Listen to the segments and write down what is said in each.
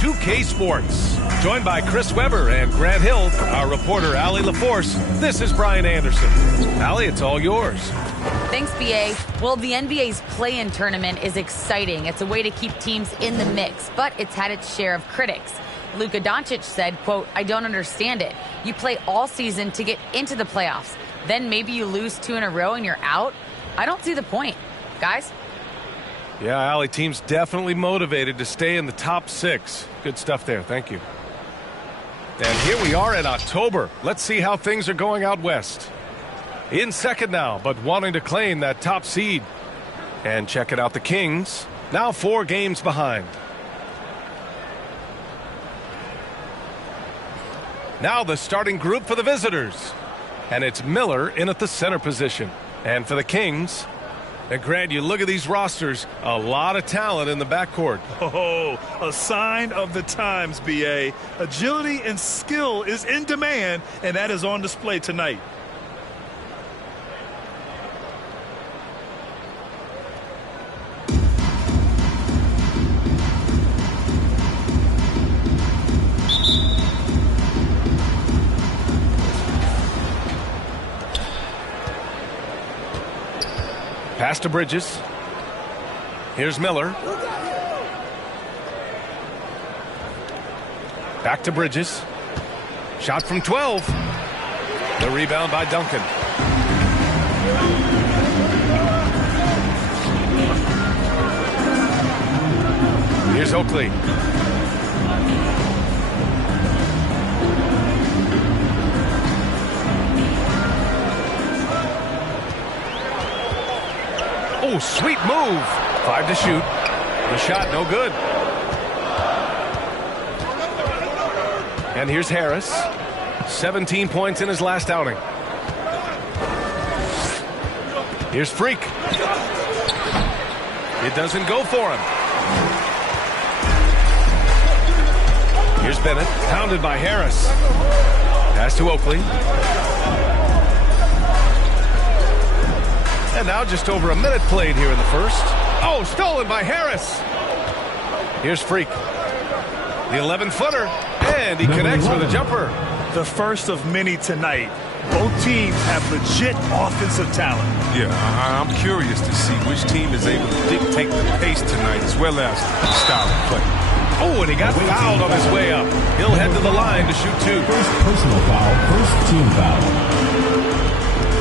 2K Sports. Joined by Chris Webber and Grant Hill, our reporter Allie LaForce, this is Brian Anderson. Allie, it's all yours. Thanks, BA. Well, the NBA's play-in tournament is exciting. It's a way to keep teams in the mix, but it's had its share of critics. Luka Doncic said, quote, "I don't understand it. You play all season to get into the playoffs. Then maybe you lose 2 in a row and you're out? I don't see the point." Guys? Yeah, Allie, team's definitely motivated to stay in the top 6. Good stuff there. Thank you. And here we are in October. Let's see how things are going out west. In second now, but wanting to claim that top seed. And check it out, the Kings, now 4 games behind. Now the starting group for the visitors. And it's Miller in at the center position. And for the Kings, and Grant, you look at these rosters, a lot of talent in the backcourt. Oh, a sign of the times, BA. Agility and skill is in demand, and that is on display tonight. Pass to Bridges. Here's Miller. Back to Bridges. Shot from 12. The rebound by Duncan. Here's Oakley. Oh, sweet move. 5 to shoot. The shot, no good. And here's Harris. 17 points in his last outing. Here's Freak. It doesn't go for him. Here's Bennett. Pounded by Harris. Pass to Oakley. And now just over a minute played here in the first. Oh, stolen by Harris. Here's Freak. The 11-footer. And he connects with a jumper. The first of many tonight. Both teams have legit offensive talent. Yeah, I'm curious to see which team is able to dictate the pace tonight as well as the style of play. Oh, and he got fouled on his way up. He'll head to the line to shoot 2. First personal foul, first team foul.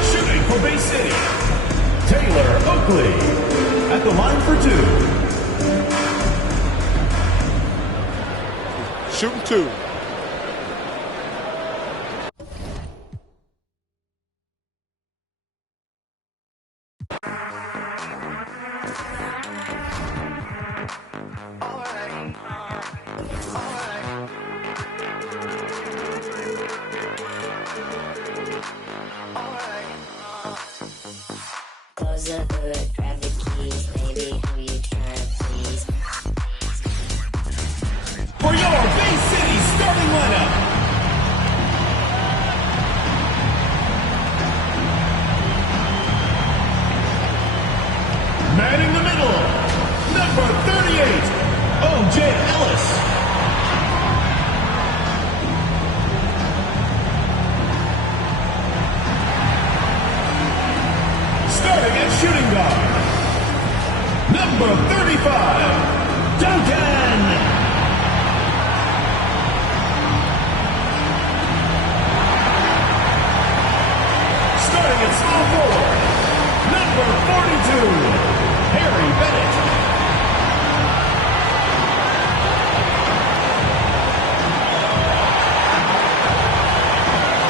Shooting for Bay City, Taylor Oakley at the line for 2. Shooting 2. For your Bay City starting lineup. Manning the middle, number 38, O.J. Ellis. Starting at shooting guard, number 35, Duncan. Starting at small forward, number 42, Harry Bennett.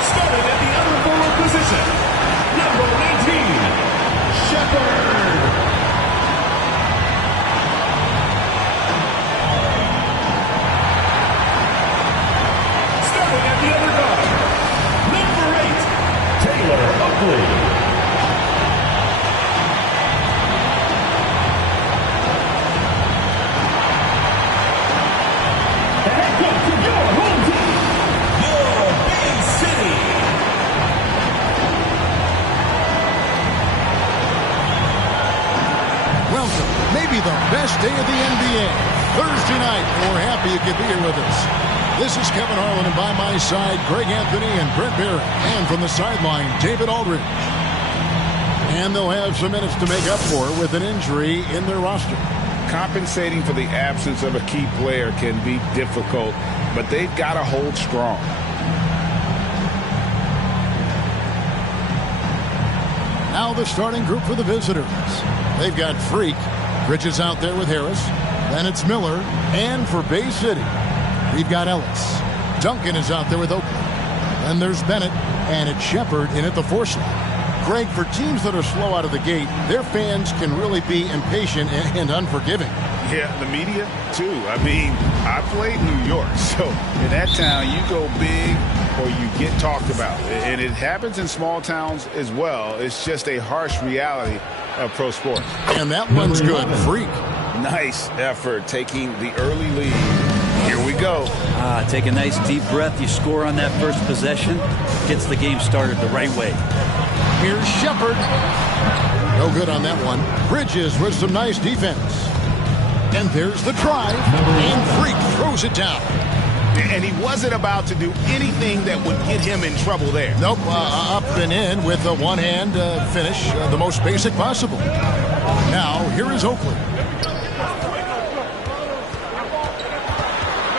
Starting at the other forward position, number 19, Shepard. Starting at the other guard, number 8, Taylor Oakley. The head coach of your home team, your Bay City. Welcome, maybe the best day of the NBA. Thursday night, and we're happy you could be here with us. This is Kevin Harlan, and by my side, Greg Anthony and Brent Barrett. And from the sideline, David Aldridge. And they'll have some minutes to make up for with an injury in their roster. Compensating for the absence of a key player can be difficult, but they've got to hold strong. Now the starting group for the visitors. They've got Freak. Bridges out there with Harris. Then it's Miller. And for Bay City, we've got Ellis. Duncan is out there with Oakley. Then there's Bennett. And it's Shepard in at the 4 slot. Greg, for teams that are slow out of the gate, their fans can really be impatient and unforgiving. Yeah, the media, too. I mean, I played New York, so in that town, you go big or you get talked about. And it happens in small towns as well. It's just a harsh reality of pro sports. And that one's good. Freak. Nice effort taking the early lead. Here we go. Take a nice deep breath. You score on that first possession. Gets the game started the right way. Here's Shepard. No good on that one. Bridges with some nice defense. And there's the drive. And Freak throws it down. And he wasn't about to do anything that would get him in trouble there. Nope. Up and in with a one-hand finish. The most basic possible. Now, here is Oakley.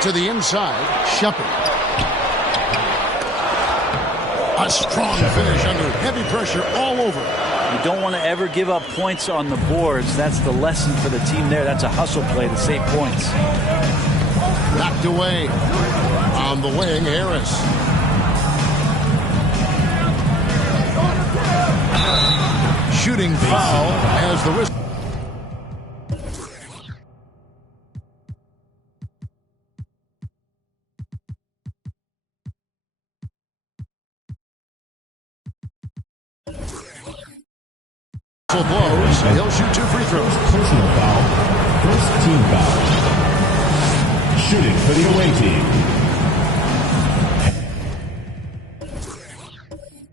To the inside, Shepard. A strong finish under heavy pressure all over. You don't want to ever give up points on the boards. That's the lesson for the team there. That's a hustle play to save points. Knocked away. On the wing, Harris. Shooting foul as the whistle. Blows. He'll shoot 2 free throws. Personal foul. First team foul. Shooting for the away team.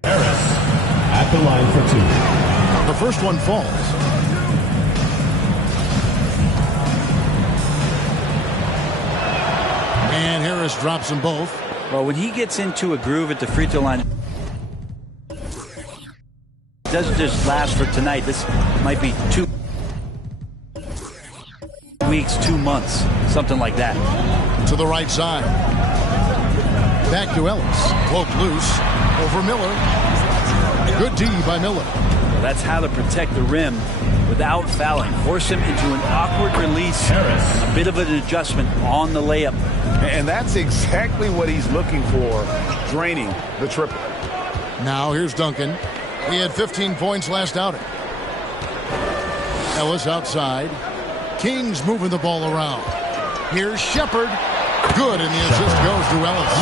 Harris at the line for 2. The first one falls. And Harris drops them both. Well, when he gets into a groove at the free throw line, it doesn't just last for tonight. This might be 2 weeks, 2 months, something like that. To the right side. Back to Ellis. Cloak loose. Over Miller. Good D by Miller. Well, that's how to protect the rim without fouling. Force him into an awkward release. Harris. A bit of an adjustment on the layup. And that's exactly what he's looking for, draining the triple. Now here's Duncan. He had 15 points last outing. Ellis outside. King's moving the ball around. Here's Shepard. Good, and the assist goes to Ellis.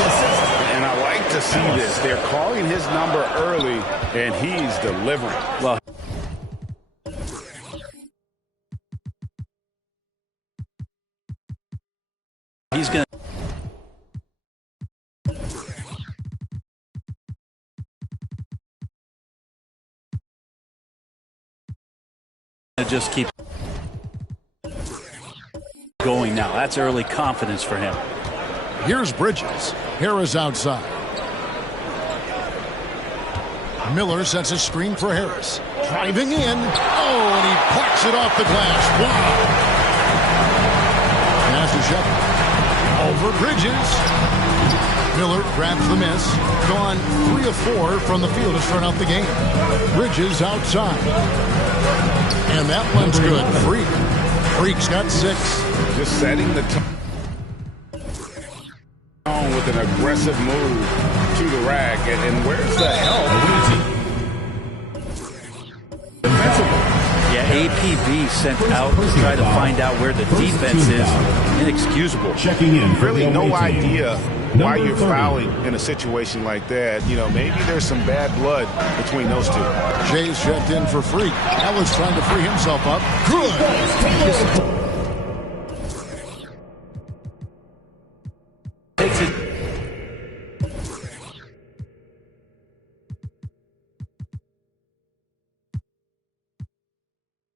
And I like to see this. They're calling his number early, and he's delivering. Well, he's going to just keep going now. That's early confidence for him. Here's Bridges. Harris outside. Miller sets a screen for Harris. Driving in. Oh, and he parks it off the glass. Wow. Pass to Shepard. Over Bridges. Miller grabs the miss. Gone 3 of 4 from the field to start out the game. Bridges outside. And that one's good. Freak. Freak's got 6. Just setting the tone with an aggressive move to the rack. And where's the help? Defensively. Yeah, APB sent out to try to find out where the defense is. Inexcusable. Checking in for Really the no away team. idea why Number you're 30. fouling in a situation like that. You know, maybe there's some bad blood between those two. Jay's checked in for Freak. Ellis trying to free himself up. Good. Takes it.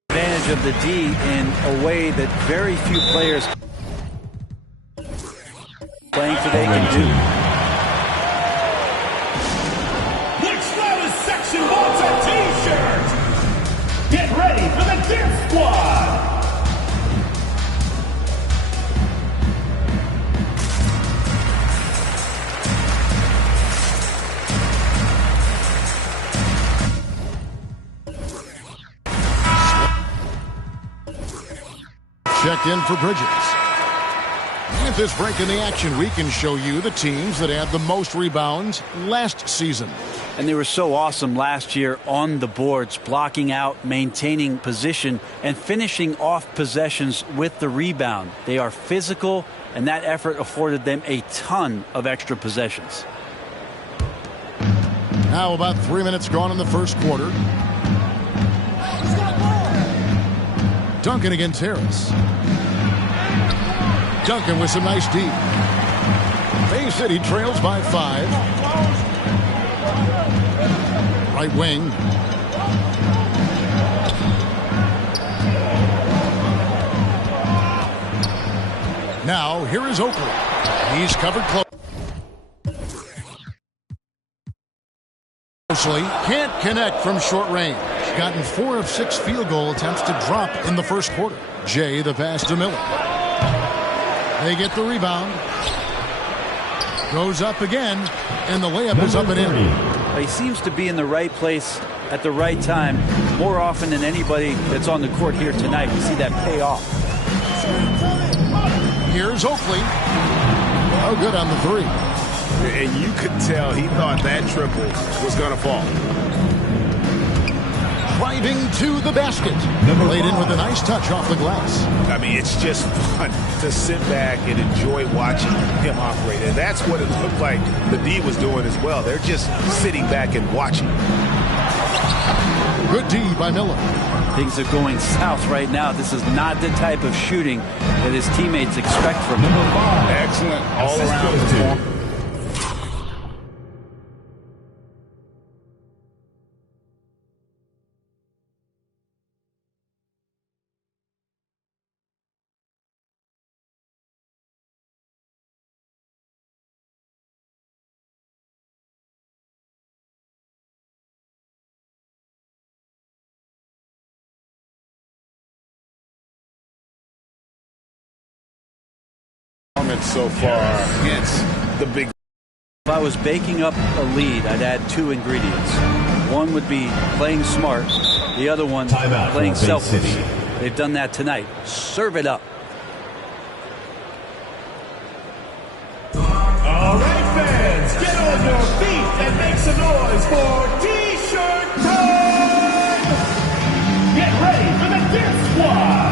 Advantage of the D in a way that very few players playing today can do. Next round is Section 1's a T-shirt. Get ready for the Dance Squad. Checked in for Bridges. At this break in the action, we can show you the teams that had the most rebounds last season. And they were so awesome last year on the boards, blocking out, maintaining position, and finishing off possessions with the rebound. They are physical, and that effort afforded them a ton of extra possessions. Now about 3 minutes gone in the first quarter. Duncan against Harris. Duncan with some nice D. Bay City trails by 5. Right wing. Now here is Oakley. He's covered closely. Can't connect from short range. Gotten 4 of 6 field goal attempts to drop in the first quarter. Jay the pass to Miller. They get the rebound. Goes up again, and the layup is up and in. He seems to be in the right place at the right time more often than anybody that's on the court here tonight. You see that pay off. Here's Oakley. Oh, good on the 3. And you could tell he thought that triple was going to fall. Driving to the basket. Laid in with a nice touch off the glass. I mean, it's just fun to sit back and enjoy watching him operate. And that's what it looked like the D was doing as well. They're just sitting back and watching. Good D by Miller. Things are going south right now. This is not the type of shooting that his teammates expect from him. Excellent all-around performance. So far against the big. If I was baking up a lead, I'd add 2 ingredients. One would be playing smart. The other one, playing selfish. They've done that tonight. Serve it up. All right, fans, get on your feet and make some noise for T-shirt time! Get ready for the Dance Squad!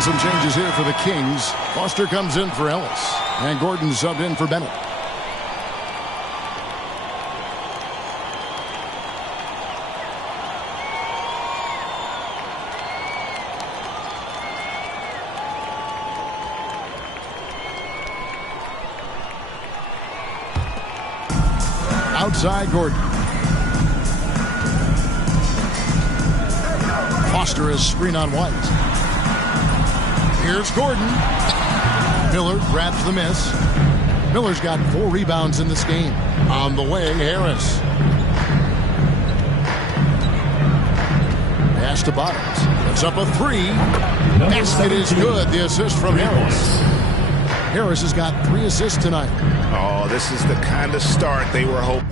Some changes here for the Kings. Foster comes in for Ellis. And Gordon subbed in for Bennett. Outside Gordon. Foster is screen on White. Here's Gordon. Miller grabs the miss. Miller's got 4 rebounds in this game. On the way, Harris. Pass to Bottoms. It's up a 3. Basket is good. The assist from Harris. Harris has got 3 assists tonight. Oh, this is the kind of start they were hoping.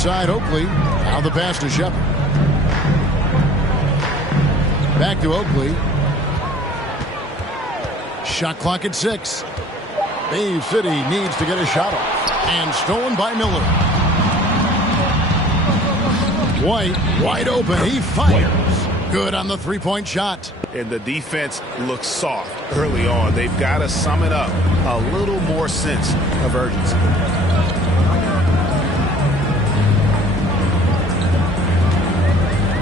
Outside Oakley. Now the pass to Shepard. Back to Oakley. Shot clock at 6. Bay City needs to get a shot off. And stolen by Miller. White wide open. He fires. Good on the three-point shot. And the defense looks soft early on. They've got to sum it up. A little more sense of urgency.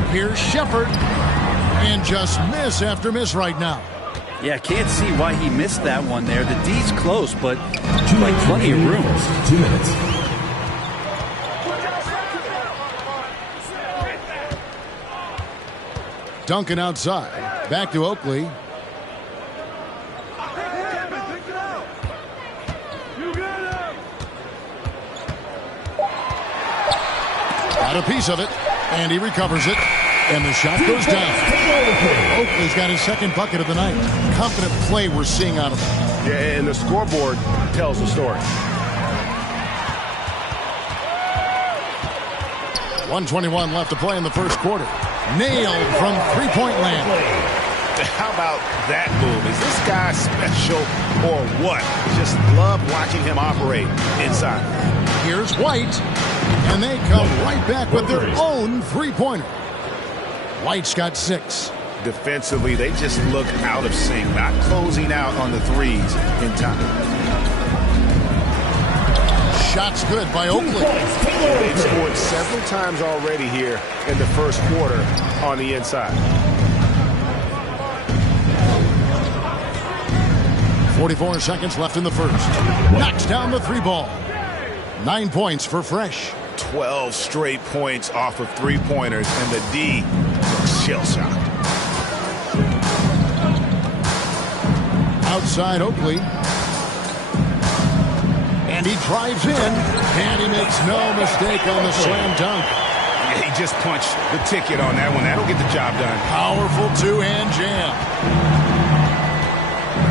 Here's Shepard. And just miss after miss right now. Yeah, can't see why he missed that one there. The D's close, but like plenty of room. 2 minutes. Duncan outside. Back to Oakley. Got a piece of it, and he recovers it, and the shot goes down. Oakley's got his second bucket of the night. Confident play we're seeing out of him. Yeah, and the scoreboard tells the story. 1:21 left to play in the first quarter. Nailed from three-point land. How about that move? Is this guy special or what? Just love watching him operate inside. Here's White, and they come right back with their own three-pointer. White's got 6. Defensively, they just look out of sync, not closing out on the threes in time. Shot's good by Oakley. They've scored several times already here in the first quarter on the inside. 44 seconds left in the first. Knocks down the 3-ball. 9 points for Fresh. 12 straight points off of three-pointers, and the D looks shell-shocked. Outside Oakley. And he drives in, and he makes no mistake on the slam dunk. Yeah, he just punched the ticket on that one. That'll get the job done. Powerful two-hand jam.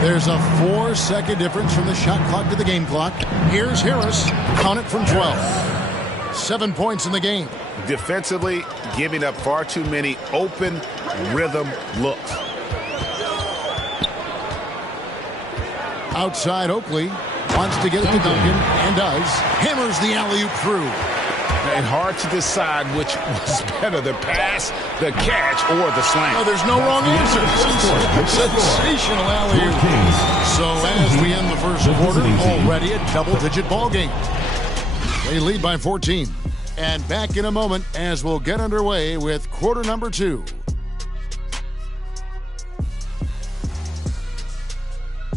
There's a 4-second difference from the shot clock to the game clock. Here's Harris. Count it from 12. 7 points in the game. Defensively, giving up far too many open rhythm looks. Outside Oakley. Wants to get it to Duncan, and does. Hammers the alley-oop through. And hard to decide which was better, the pass, the catch, or the slam. No, there's no wrong answer. Sensational alley-oop. So as we end the first quarter, already a double-digit ball game. They lead by 14. And back in a moment as we'll get underway with quarter number 2.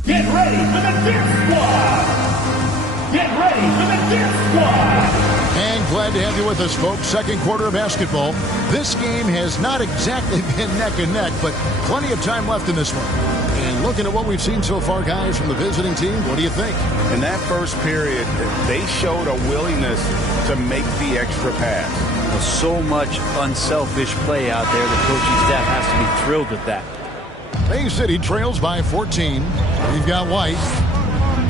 Get ready for the Dip Squad! Get ready for the Dip Squad! And glad to have you with us, folks. Second quarter of basketball. This game has not exactly been neck and neck, but plenty of time left in this one. And looking at what we've seen so far, guys, from the visiting team, what do you think? In that first period, they showed a willingness to make the extra pass. Well, so much unselfish play out there. The coaching staff has to be thrilled with that. Bay City trails by 14. We've got White.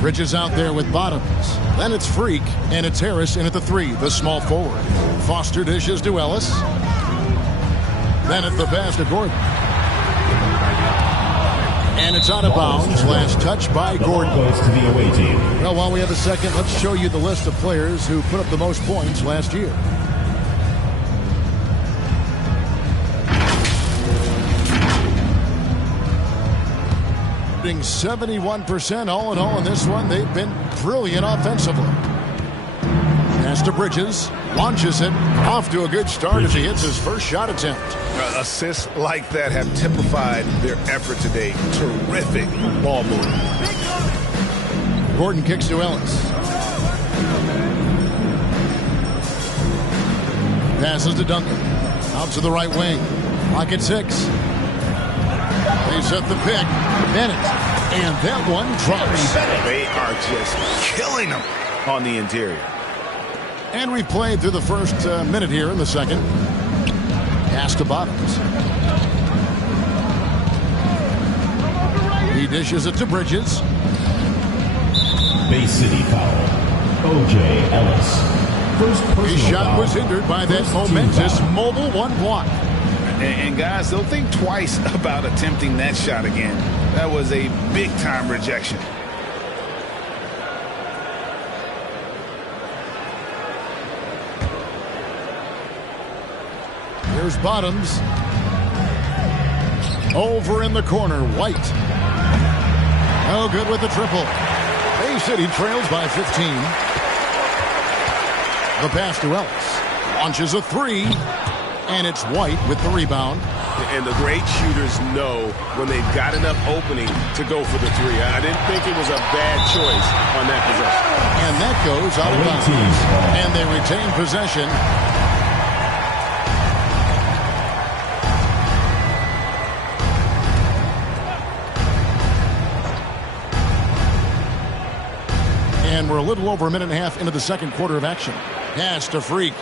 Bridges out there with Bottoms. Then it's Freak, and it's Harris in at the 3, the small forward. Foster dishes to Ellis. Then at the pass to Gordon. And it's out of bounds. Last touch by Gordon. Goes to the away team. Well, while we have a second, let's show you the list of players who put up the most points last year. 71% all in all in this one. They've been brilliant offensively. Pass to Bridges. Launches it. Off to a good start as he hits his first shot attempt. Assists like that have typified their effort today. Terrific ball movement. Gordon kicks to Ellis. Passes to Duncan. Out to the right wing. Clock at 6. They set the pick. Bennett. And that one drops. They are just killing them on the interior. And we've played through the first minute here in the second. Pass to Bottoms. He dishes it to Bridges. Bay City foul. O.J. Ellis. first personal His shot foul. was hindered by that First team momentous foul. mobile one block. And guys, they'll think twice about attempting that shot again. That was a big-time rejection. Here's Bottoms. Over in the corner, White. No good with the triple. Bay City trails by 15. The pass to Ellis. Launches a three. And it's White with the rebound. And the great shooters know when they've got enough opening to go for the three. I didn't think it was a bad choice on that possession. And that goes out of bounds. And they retain possession. And we're a little over a minute and a half into the second quarter of action. Pass to Freak.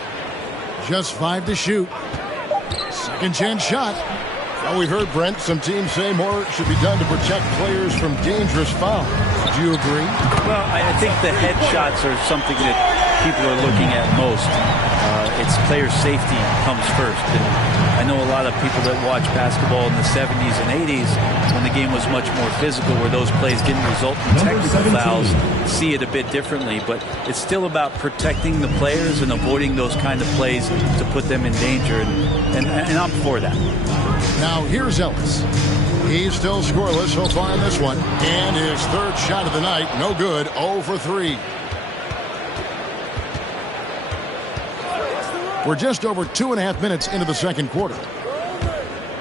Just 5 to shoot. Second chance shot. Well, we've heard, Brent, some teams say more should be done to protect players from dangerous fouls. Do you agree? Well, I think the head shots are something that people are looking at most. It's player safety comes first. And I know a lot of people that watch basketball in the 70s and 80s when the game was much more physical, where those plays didn't result in technical fouls, see it a bit differently. But it's still about protecting the players and avoiding those kind of plays to put them in danger. And I'm for that. Now here's Ellis. He's still scoreless so far in this one. And his third shot of the night, no good, 0 for 3. We're just over 2.5 minutes into the second quarter.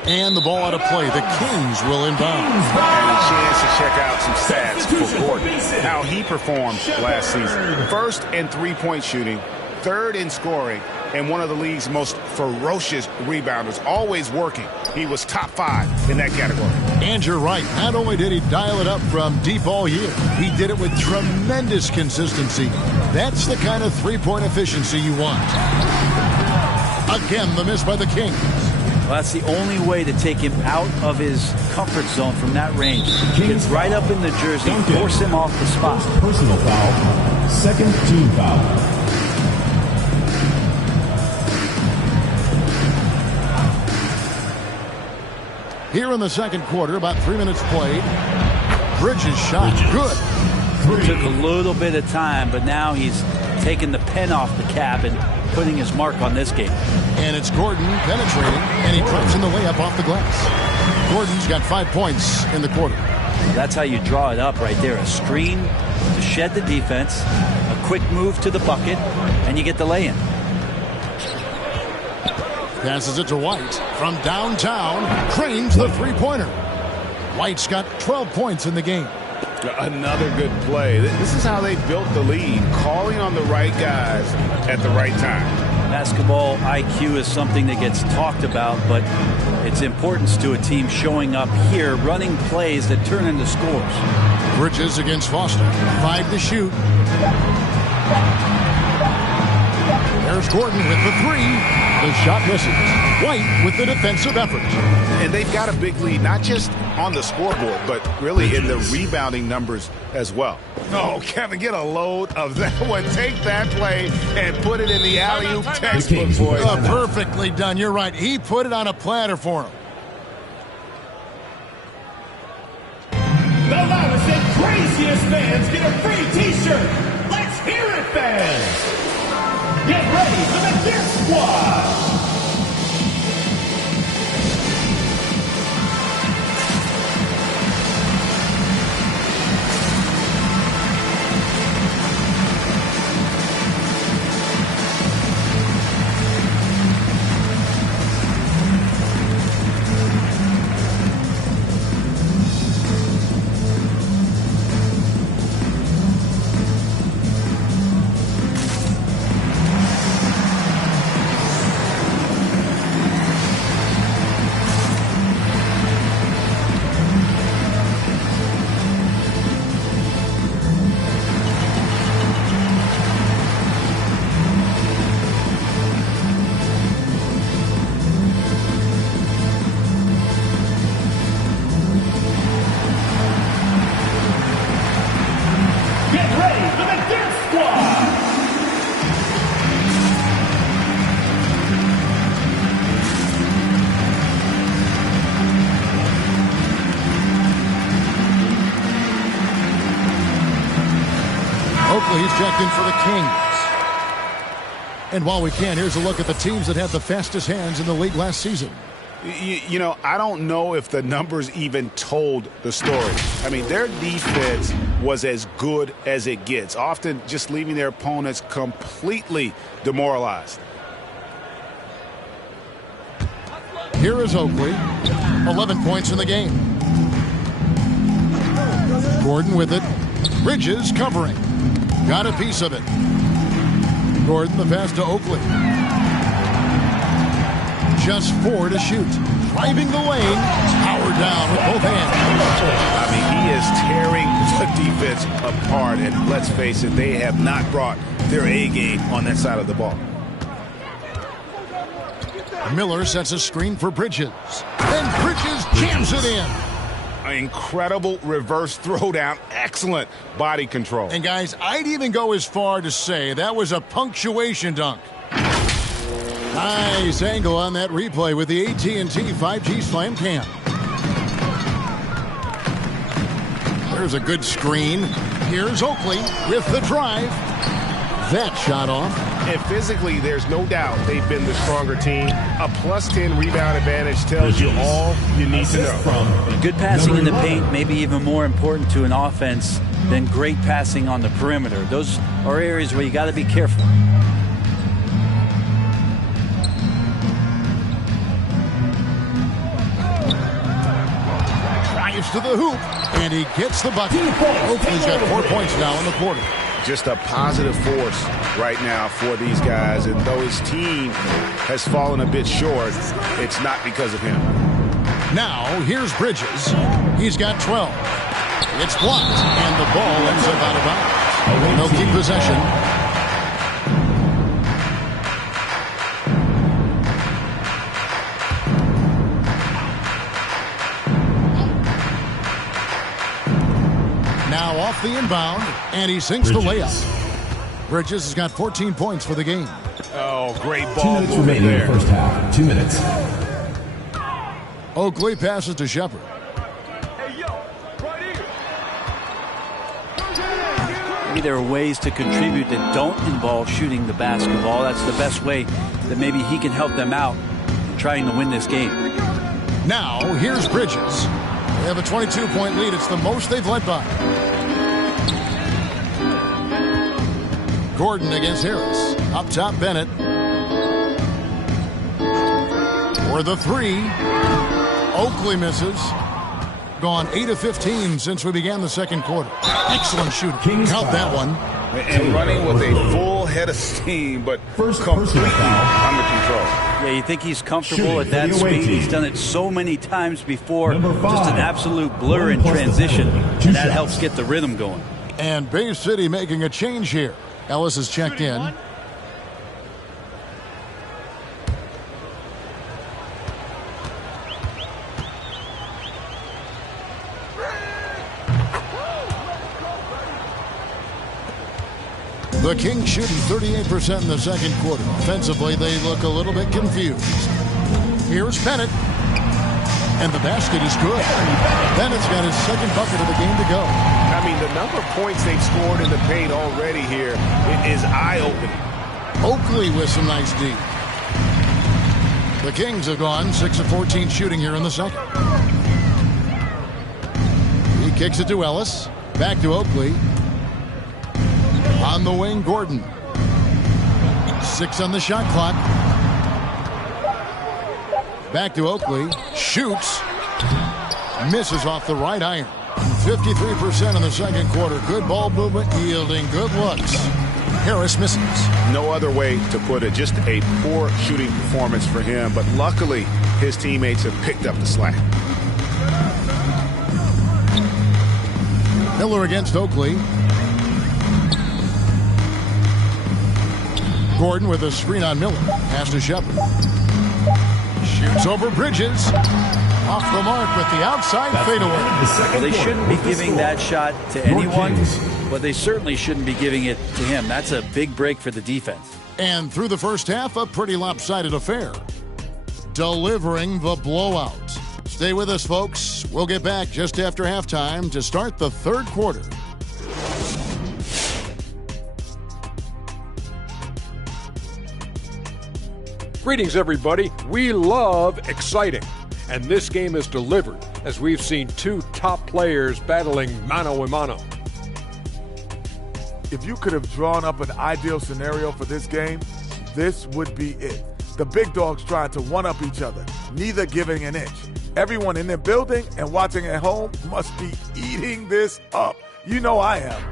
And the ball out of play. The Kings will inbound. And a chance to check out some stats for Gordon. How he performed last season. First in three-point shooting, third in scoring, and one of the league's most ferocious rebounders. Always working. He was top 5 in that category. And you're right. Not only did he dial it up from deep all year, he did it with tremendous consistency. That's the kind of three-point efficiency you want. Again, the miss by the Kings. Well, that's the only way to take him out of his comfort zone from that range. Get right up in the jersey, force him off the spot. Personal foul. Second team foul. Here in the second quarter, about 3 minutes played. Bridges shot, good. It took a little bit of time, but now he's taking the pen off the cap and putting his mark on this game. And it's Gordon penetrating, and he drops in the layup off the glass. Gordon's got 5 points in the quarter. That's how you draw it up right there. A screen to shed the defense, a quick move to the bucket, and you get the lay-in. Passes it to White from downtown. Cranes the three-pointer. White's got 12 points in the game. Another good play. This is how they built the lead, calling on the right guys at the right time. Basketball IQ is something that gets talked about, but its importance to a team showing up here, running plays that turn into scores. Bridges against Foster. 5 to shoot. There's Gordon with the three. The shot misses. White with the defensive effort. And they've got a big lead, not just on the scoreboard, but really in the rebounding numbers as well. Oh, Kevin, get a load of that one. Take that play and put it in the alley-oop textbook, boys. Perfectly done. You're right. He put it on a platter for him. The loudest and craziest fans get a free t-shirt. Let's hear it, fans. Get ready for the Dirt Squad. Duncan for the Kings. And while we can, here's a look at the teams that had the fastest hands in the league last season. You know, I don't know if the numbers even told the story. I mean, their defense was as good as it gets, often just leaving their opponents completely demoralized. Here is Oakley, 11 points in the game. Gordon with it. Bridges covering. Got a piece of it. Gordon the pass to Oakley. Just 4 to shoot. Driving the lane. Power down with both hands. I mean, he is tearing the defense apart. And let's face it, they have not brought their A game on that side of the ball. Miller sets a screen for Bridges. And Bridges jams it in. An incredible reverse throwdown. Excellent body control. And guys, I'd even go as far to say that was a punctuation dunk. Nice angle on that replay with the AT&T 5G Slam Cam. There's a good screen. Here's Oakley with the drive. That shot off. And physically, there's no doubt they've been the stronger team. A plus 10 rebound advantage tells you all you need to know. Good passing in the paint may be even more important to an offense than great passing on the perimeter. Those are areas where you got to be careful. Drives to the hoop, and he gets the bucket. Oakley's got 4 points now in the quarter. Just a positive force right now for these guys. And though his team has fallen a bit short, it's not because of him. Now, here's Bridges. He's got 12. It's blocked, and the ball ends up out of bounds. They'll keep possession. Now off the inbound, and he sinks the layup. Bridges has got 14 points for the game. Oh, great ball 2 minutes remaining in the first half. 2 minutes. Oakley passes to Shepard. Maybe there are ways to contribute that don't involve shooting the basketball. That's the best way that maybe he can help them out in trying to win this game. Now, here's Bridges. They have a 22-point lead. It's the most they've led by. Gordon against Harris. Up top, Bennett. For the three. Oakley misses. Gone 8 of 15 since we began the second quarter. Excellent shooting. Count that one. And running with a full head of steam, but completely under control. Yeah, you think he's comfortable at that speed. He's done it so many times before. Just an absolute blur in transition, and that helps get the rhythm going. And Bay City making a change here. Ellis has checked in. The Kings shooting 38% in the second quarter. Offensively, they look a little bit confused. Here's Bennett. And the basket is good. Bennett's got his second bucket of the game to go. I mean, the number of points they've scored in the paint already here is eye-opening. Oakley with some nice D. The Kings have gone 6 of 14 shooting here in the second. He kicks it to Ellis. Back to Oakley. On the wing, Gordon. 6 on the shot clock. Back to Oakley. Shoots. Misses off the right iron. 53% in the second quarter. Good ball movement, yielding good looks. Harris misses. No other way to put it. Just a poor shooting performance for him. But luckily, his teammates have picked up the slack. Miller against Oakley. Gordon with a screen on Miller. Pass to Shepard. Shoots over Bridges. Off the mark with the outside fadeaway. Well, they shouldn't be giving that shot to anyone, but they certainly shouldn't be giving it to him. That's a big break for the defense. And through the first half, a pretty lopsided affair. Delivering the blowout. Stay with us, folks. We'll get back just after halftime to start the third quarter. Greetings, everybody. We love exciting. And this game is delivered as we've seen two top players battling mano a mano. If you could have drawn up an ideal scenario for this game, this would be it. The big dogs trying to one-up each other, neither giving an inch. Everyone in their building and watching at home must be eating this up. You know I am.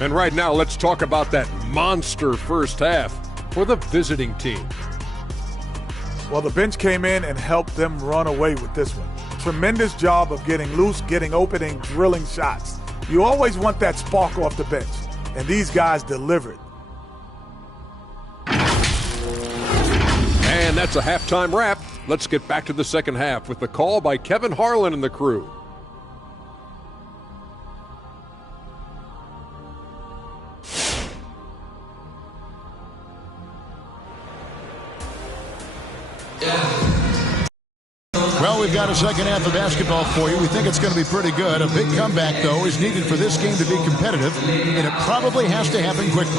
And right now, let's talk about that monster first half for the visiting team. Well, the bench came in and helped them run away with this one. Tremendous job of getting loose, getting open, and drilling shots. You always want that spark off the bench, and these guys delivered. And that's a halftime wrap. Let's get back to the second half with the call by Kevin Harlan and the crew. Well, we've got a second half of basketball for you. We think it's going to be pretty good. A big comeback, though, is needed for this game to be competitive, and it probably has to happen quickly.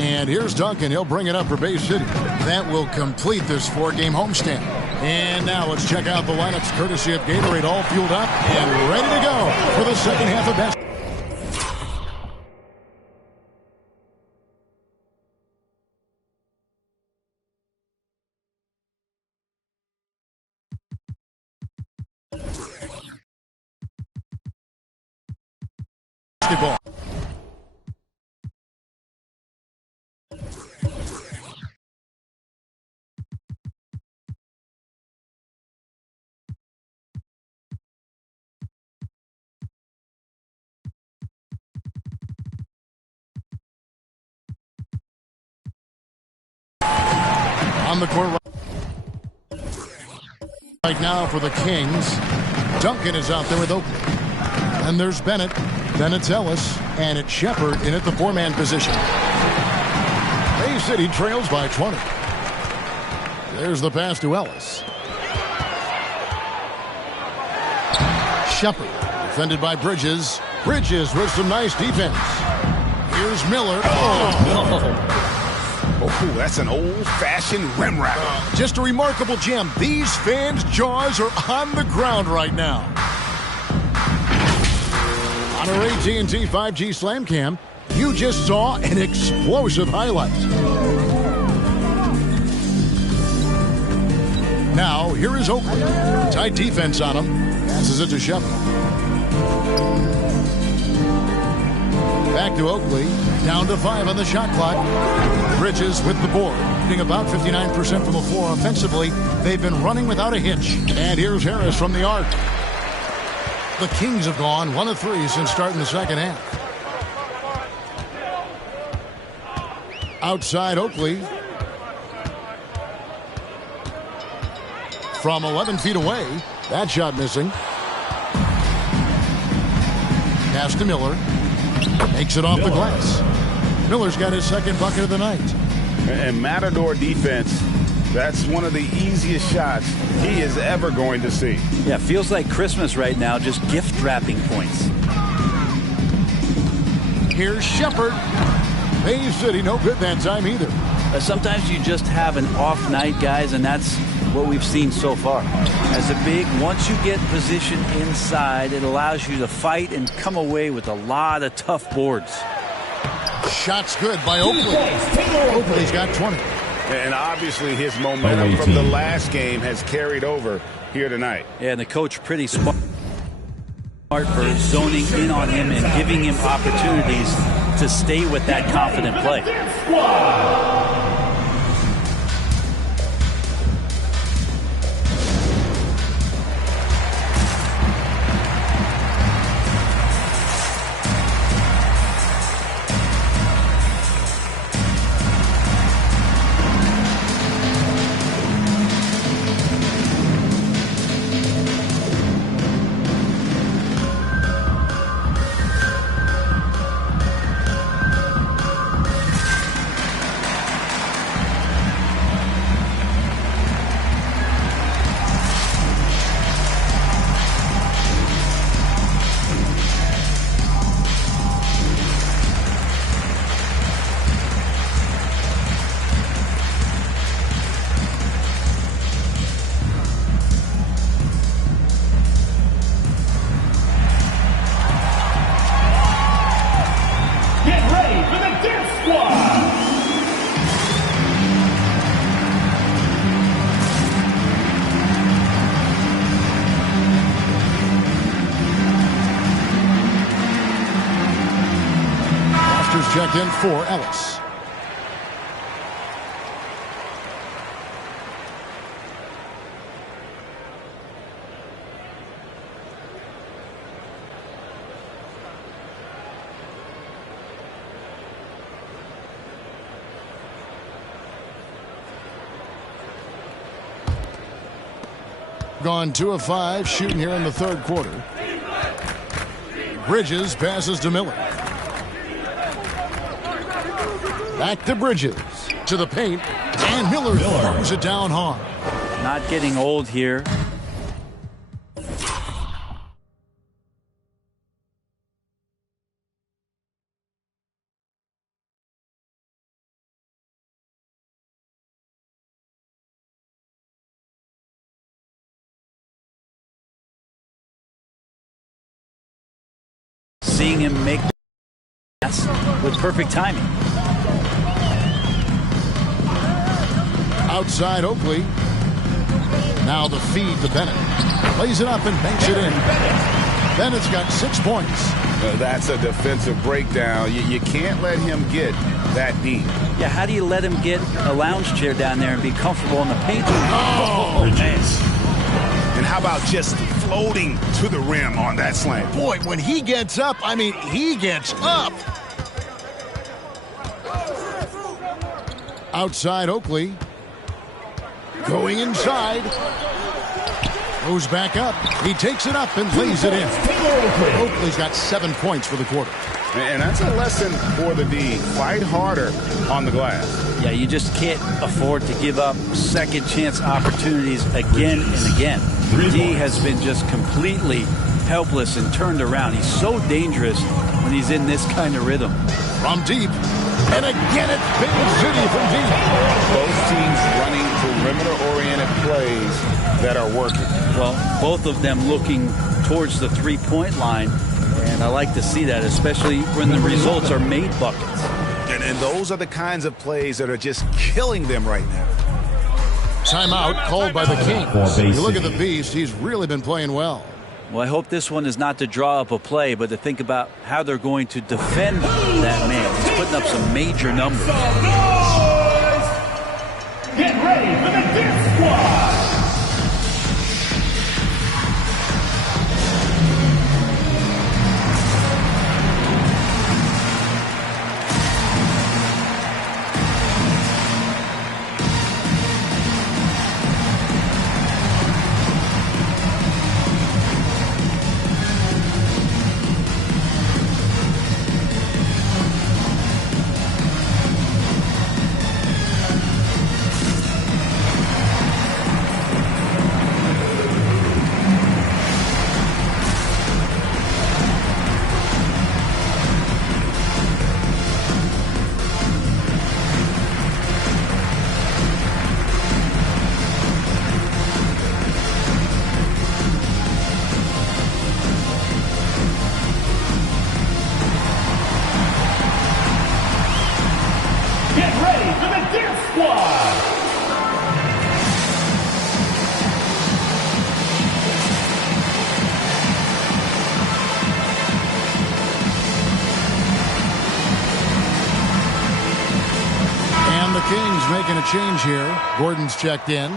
And here's Duncan. He'll bring it up for Bay City. That will complete this four-game homestand. And now let's check out the lineups courtesy of Gatorade, all fueled up and ready to go for the second half of basketball. Basketball. On the court right now for the Kings. Duncan is out there with Oakley. And there's Bennett. Bennett's Ellis. And it's Shepard in at the four-man position. Bay City trails by 20. There's the pass to Ellis. Shepard defended by Bridges. Bridges with some nice defense. Here's Miller. Oh, that's an old-fashioned rim wrap. Just a remarkable gem. These fans' jaws are on the ground right now. On our AT&T 5G Slam Cam, you just saw an explosive highlight. Now, here is Oakley. Tight defense on him. Passes it to Shepard. Back to Oakley. Down to 5 on the shot clock. Bridges with the board. Shooting about 59% from the floor offensively. They've been running without a hitch. And here's Harris from the arc. The Kings have gone 1 of 3 since starting the second half. Outside Oakley. From 11 feet away. That shot missing. Pass to Miller. Makes it off the glass. Miller's got his second bucket of the night. And Matador defense, that's one of the easiest shots he is ever going to see. Yeah, feels like Christmas right now, just gift wrapping points. Here's Shepard. Bay City, no good that time either. Sometimes you just have an off night, guys, and that's what we've seen so far. As a big, once you get position inside, it allows you to fight and come away with a lot of tough boards. Shot's good by Oakley. Oakley's got 20. And obviously his momentum from the last game has carried over here tonight. Yeah, and the coach pretty smart for zoning in on him and giving him opportunities to stay with that confident play. Squad. Checked in for Ellis. Gone 2 of 5 shooting here in the third quarter. Bridges passes to Miller. Back to Bridges, to the paint, and Miller throws it down hard. Not getting old here. Seeing him make the pass with perfect timing. Outside Oakley. Now the feed to Bennett. Plays it up and banks it in. Bennett's got 6 points. That's a defensive breakdown. You can't let him get that deep. Yeah, how do you let him get a lounge chair down there and be comfortable in the paint? Oh, man. And how about just floating to the rim on that slam? Boy, when he gets up, I mean, he gets up. Outside Oakley. Going inside. Goes back up. He takes it up and lays it in. Oakley's got 7 points for the quarter. And that's a lesson for the D. Fight harder on the glass. Yeah, you just can't afford to give up second chance opportunities again and again. The D has been just completely helpless and turned around. He's so dangerous when he's in this kind of rhythm. From deep. And again, it's Big City from deep. Both teams running perimeter-oriented plays that are working. Well, both of them looking towards the three-point line, and I like to see that, especially when the results are made buckets. And those are the kinds of plays that are just killing them right now. Timeout called by the Kings. You look at the Beast, he's really been playing well. Well, I hope this one is not to draw up a play, but to think about how they're going to defend that man. He's putting up some major numbers. Get ready for the Gift Squad. Making a change here. Gordon's checked in.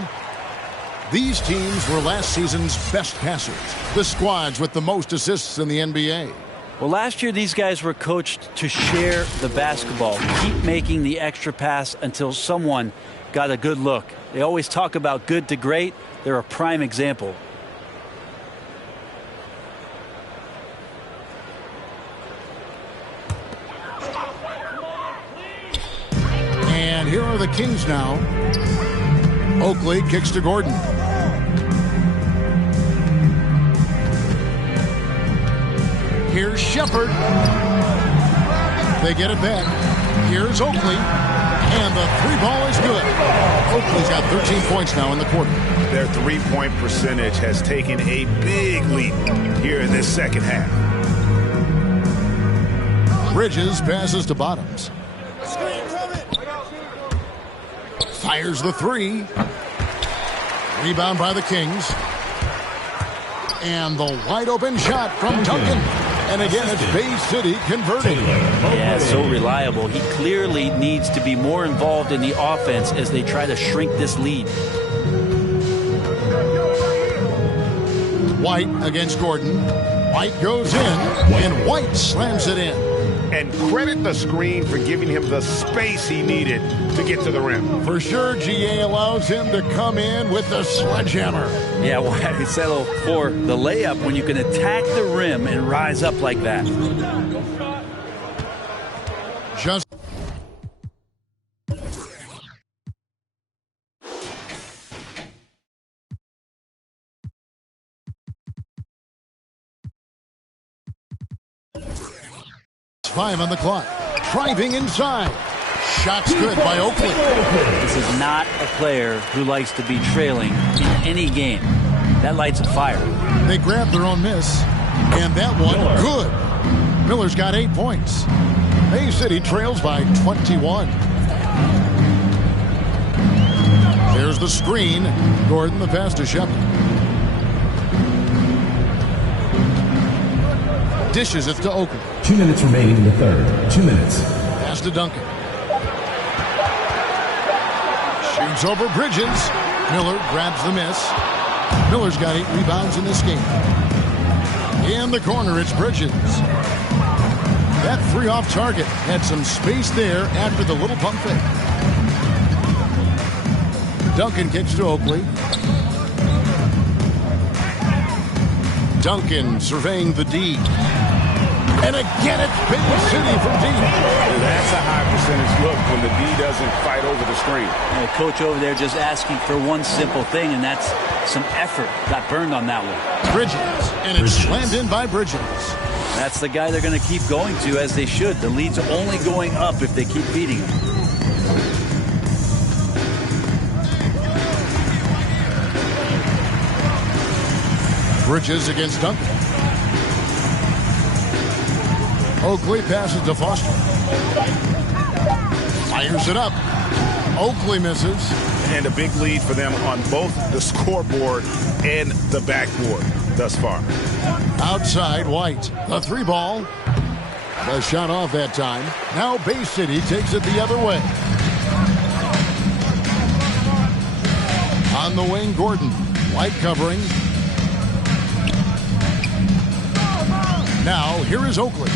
These teams were last season's best passers. The squads with the most assists in the NBA. Well, last year these guys were coached to share the basketball, keep making the extra pass until someone got a good look. They always talk about good to great. They're a prime example. And here are the Kings now. Oakley kicks to Gordon. Here's Shepard. They get it back. Here's Oakley. And the three ball is good. Oakley's got 13 points now in the quarter. Their three-point percentage has taken a big leap here in this second half. Bridges passes to Bottoms. Fires the three. Rebound by the Kings. And the wide open shot from Duncan. And again, it's Bay City converting. Yeah, so reliable. He clearly needs to be more involved in the offense as they try to shrink this lead. White against Gordon. White goes in, and White slams it in. And credit the screen for giving him the space he needed to get to the rim. For sure, GA allows him to come in with the sledgehammer. Yeah, why settle for the layup when you can attack the rim and rise up like that? Just five on the clock. Driving inside. Shots good by Oakley. This is not a player who likes to be trailing in any game. That lights a fire. They grab their own miss. And that one, good. Miller's got 8 points. Bay City trails by 21. There's the screen. Gordon, the pass to Shepard. Dishes it to Oakley. 2 minutes remaining in the third. 2 minutes. Pass to Duncan. Shoots over Bridges. Miller grabs the miss. Miller's got 8 rebounds in this game. In the corner, it's Bridges. That three off target had some space there after the little pump fake. Duncan kicks to Oakley. Duncan surveying the D. And again, it's Bay City from deep. That's a high percentage look when the D doesn't fight over the screen. And the coach over there just asking for one simple thing, and that's some effort. Got burned on that one. Bridges, and it's slammed in by Bridges. That's the guy they're going to keep going to, as they should. The lead's only going up if they keep feeding him. Bridges against Duncan. Oakley passes to Foster. Fires it up. Oakley misses. And a big lead for them on both the scoreboard and the backboard thus far. Outside, White. The three ball. The shot off that time. Now Bay City takes it the other way. On the wing, Gordon. White covering. Now, here is Oakley.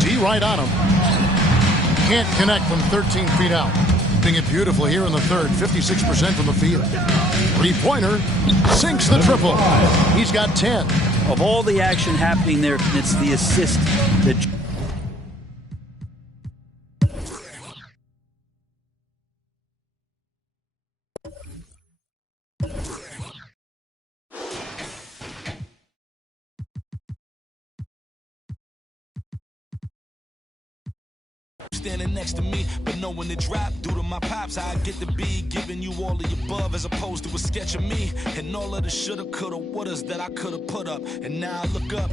D right on him. Can't connect from 13 feet out. Doing it beautifully here in the third. 56% from the field. Three-pointer. Sinks the triple. He's got 10. Of all the action happening there, it's the assist that... Standing next to me, but knowing the drop due to my pops, I get to be giving you all of the above as opposed to a sketch of me and all of the shoulda, coulda, wouldas that I coulda put up. And now I look up,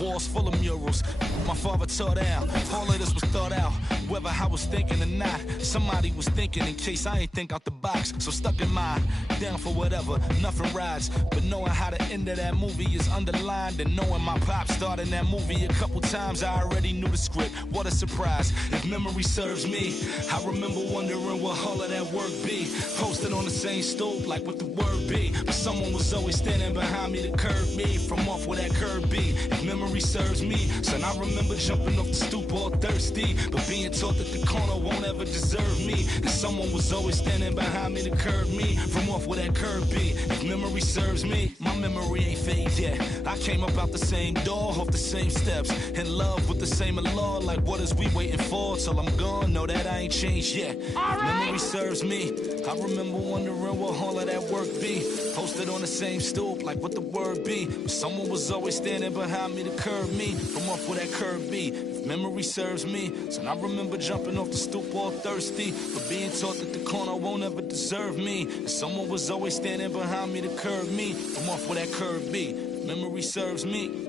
walls full of murals my father tore down. All of this was thought out, whether I was thinking or not. Somebody was thinking in case I ain't think out the box. So stuck in mind, down for whatever, nothing rides. But knowing how the end of that movie is underlined, and knowing my pop starred in that movie a couple times, I already knew the script. What a surprise. If memory serves me, I remember wondering what all of that work be. Posted on the same stoop, like what the word be. But someone was always standing behind me to curb me from off where that curb be. If memory serves me, son, I remember jumping off the stoop all thirsty, but being taught that the corner won't ever deserve me. And someone was always standing behind me to curb me from off where that curb be. If memory serves me, my memory ain't fade yet. I came up out the same door, off the same steps, in love with the same law. Like what is we waiting for till I'm gone? Know that I ain't changed yet. If memory serves me, I remember wondering what all of that work be. Posted on the same stoop, like what the word be. But someone was always standing behind me to curb me from off where that curb be. If memory serves me, so I remember jumping off the stoop all thirsty, but being taught that the corner won't ever deserve me. And someone was always standing behind me to curb me from off where that curb be. If memory serves me.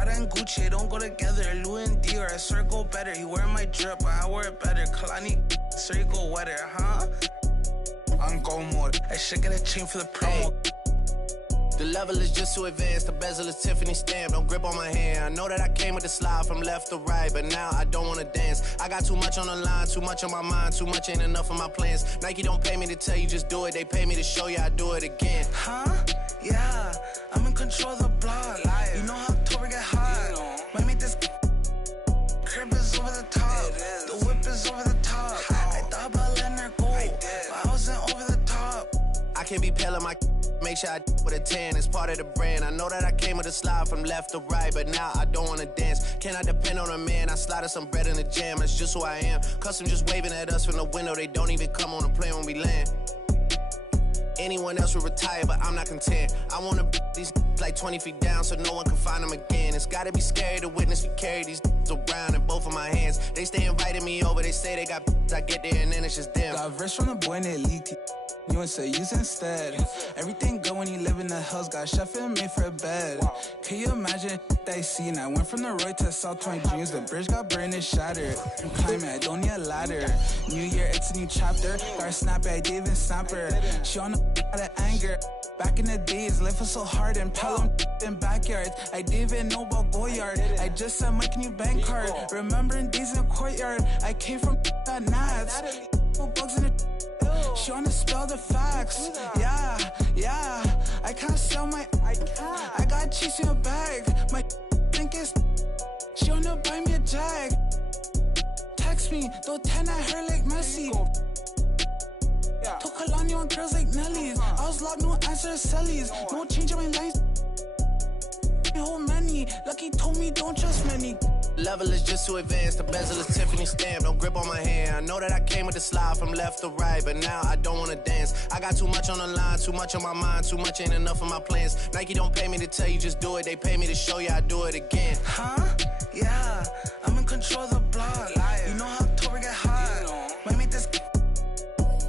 Prada and Gucci, they don't go together. Louis and Dior, I swear go better. He wear my drip, but I wear it better. Kalani, swear you go wetter, huh? On go mode. I should get a chain for the promo. The level is just too advanced. The bezel is Tiffany stamped. Don't grip on my hand. I know that I came with the slide from left to right, but now I don't wanna dance. I got too much on the line, too much on my mind, too much ain't enough of my plans. Nike don't pay me to tell you just do it. They pay me to show you I do it again. Huh? Yeah, I'm in control of the block. You know how October get hot. Might make this crib is over the top. The whip is over the top. I thought about letting her go, but I wasn't over the top. I can't be pale in my make sure I with a 10. It's part of the brand. I know that I came with a slide from left to right, but now I don't wanna dance. Can I depend on a man? I slide some bread in the jam. That's just who I am. Custom just waving at us from the window. They don't even come on the plane when we land. Anyone else would retire, but I'm not content. I wanna these like 20 feet down so no one can find them again. It's gotta be scary to witness me carry these around in both of my hands. They stay inviting me over. They say they got I get there and then it's just them. Got verse from the boy and they leaked. You would say use instead. Everything good when you live in the hills. Got chef and made for a bed. Can you imagine that I seen? I went from the road to South 20 dreams. The bridge got burned and shattered. I'm climbing, I don't need a ladder. New year, it's a new chapter. Got her snappy, I didn't even snap her. She on the out of anger. Back in the days, life was so hard and Pelham in backyards. I didn't even know about Goyard. I just sent my new bank card. Remembering days in the courtyard. I came from that Nats. Bugs in the she wanna spell the facts. Yeah. I can't sell my. I got cheese in a bag. My think is. She wanna buy me a jag. Text me, though 10 at her like Messi. Took Kalani on girls like Nelly's. I was locked, no answer to Sellies. No change in my lines. Whole many. Lucky told me don't trust many. Level is just too advanced. The bezel is Tiffany stamped. Don't grip on my hand. I know that I came with the slide from left to right, but now I don't wanna dance. I got too much on the line, too much on my mind, too much ain't enough of my plans. Nike don't pay me to tell you just do it. They pay me to show you I do it again. Huh? Yeah, I'm in control of the block. You know how October get hot. Might make this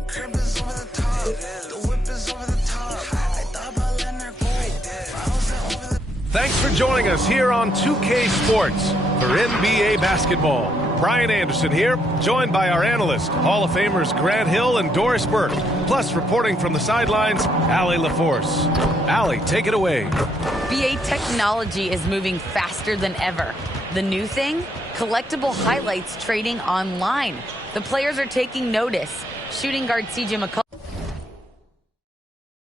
crib is over the top. The whip is over the top. I thought about letting her go, but I wasn't over the. Thanks for joining us here on 2K Sports for NBA basketball. Brian Anderson here, joined by our analyst, Hall of Famers Grant Hill and Doris Burke. Plus, reporting from the sidelines, Allie LaForce. Allie, take it away. BA technology is moving faster than ever. The new thing? Collectible highlights trading online. The players are taking notice. Shooting guard CJ McCollum